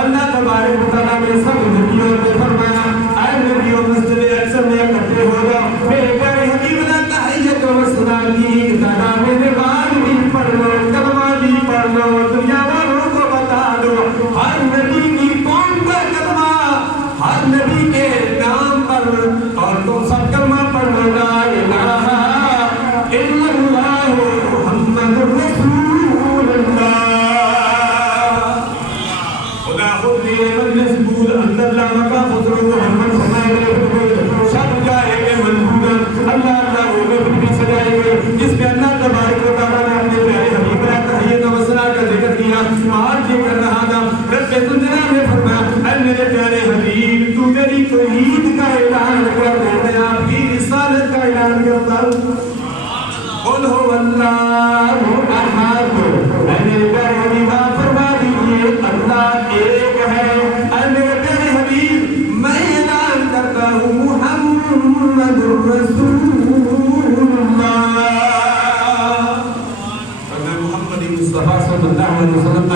اللہ تبارک و تعالیٰ نے سب نبیوں کو فرمایا اے نبیوں مسجد اقصی میں اکٹھے ہو جاؤ میرے پیارے حبیب نے تحیت و ثنا کی ابتدا میں نماز بھی پڑھ لو کلمہ بھی پڑھ لو دنیا والوں کو بتا دو ہر نبی کی قوم پر کلمہ ہر نبی کے نام پر اور تم سب کلمہ پڑھ لو لا الہ الا اللہ محمد رسول اللہ جس میں اللہ تبارک و تعالیٰ نے اپنے پیارے حبیب تحیت و ثنا کا ذکر کیا آج یہ کر رہا تھا رب الجلال نے فرمایا اے میرے پیارے حبیب تو میری توحید کا اعلان کر میں آپ کی رسالت کا اعلان کرتا ہوں قل هو اللہ احد اے میرے پیارے حبیب آپ فرما دیجئے اللہ ایک ہے اے میرے پیارے حبیب میں اعلان کرتا ہوں محمد رسول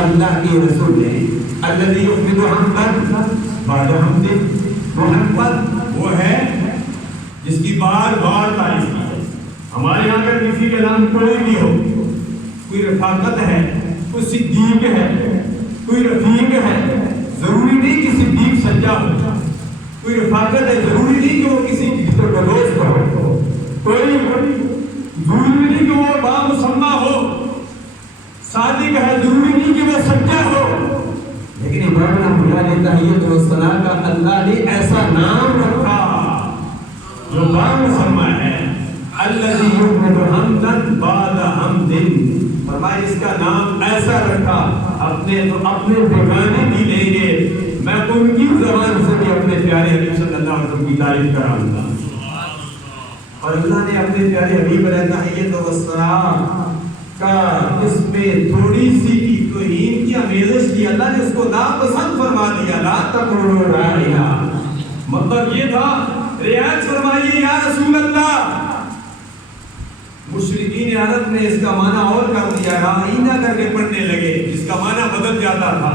اللہ کی رسول ہے الذي يحمد حمدا بعد حمد محمد وہ ہے جس کی بار بار تعریف کی ہے ہمارے یہاں اگر کسی کے نام کوئی بھی ہو کوئی رفاقت ہے کوئی صدیق ہے کوئی رفیق ہے ضروری نہیں کہ صدیق سچا ہو کوئی رفاقت ہے ضروری نہیں کہ وہ کسی کا دوست ہو کوئی ضروری نہیں کہ وہ بامسمہ ہو صادق ہے ضروری نہیں کہ وہ سچا ہو لیکن امام بلا لیتا ہے یہ تو ثنا کا اللہ نے ایسا نام رکھا جو بامسمہ ہے الذی یحمد حمدا بعد حمد فرمایا اس کا نام ایسا رکھا اپنے بیگانے بھی لیں گے میں ان کی زبان سے بھی اپنے پیارے حبیب صلی اللہ علیہ وسلم کی تعریف کراؤں گا اور اللہ نے اپنے پیارے حبیب رہتا ہے یہ تو ثنا کا اس میں تھوڑی سی کی توہین کی آمیزش کی اللہ نے اس کو ناپسند فرما دیا لا تقولوا راعنا مطلب یہ تھا رعایت فرمائیے یا رسول اللہ مشرکین عرب نے اس کا معنی اور کر دیا راعنا کر کے پڑھنے لگے جس کا معنی بدل جاتا تھا